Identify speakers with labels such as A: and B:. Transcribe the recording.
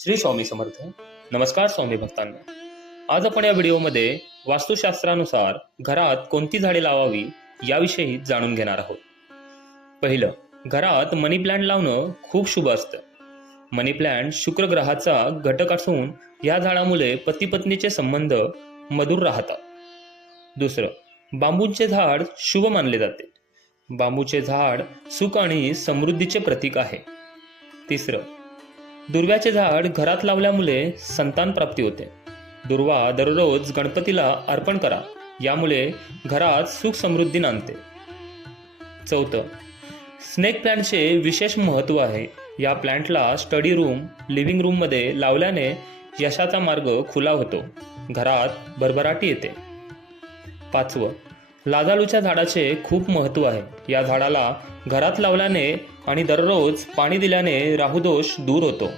A: श्री स्वामी समर्थ. नमस्कार स्वामी भक्तांना. आज आपण या व्हिडिओमध्ये वास्तुशास्त्रानुसार घरात कोणती झाडे लावावी याविषयी जाणून घेणार आहोत. पहिलं घरात मनी प्लांट लावणं खूप शुभ असतं. मनी प्लांट शुक्र ग्रहाचा घटक असून या झाडामुळे पती पत्नीचे संबंध मधुर राहतात. दुसरं बांबूचे झाड शुभ मानले जाते. बांबूचे झाड सुख आणि समृद्धीचे प्रतीक आहे. तिसरं दुर्व्याचे झाड घरात लावल्यामुळे संतान प्राप्ती होते. दुर्वा दररोज गणपतीला अर्पण करा यामुळे घरात सुख समृद्धी नांदते. चौथं स्नेक प्लांटचे विशेष महत्त्व आहे. या प्लांटला स्टडी रूम लिव्हिंग रूममध्ये लावल्याने यशाचा मार्ग खुला होतो. घरात भरभराटी येते. पाचवं लाजाळूच्या झाडाचे खूप महत्त्व आहे. या झाडाला घरात लावल्याने आणि दररोज पाणी दिल्याने राहुदोष दूर होतो.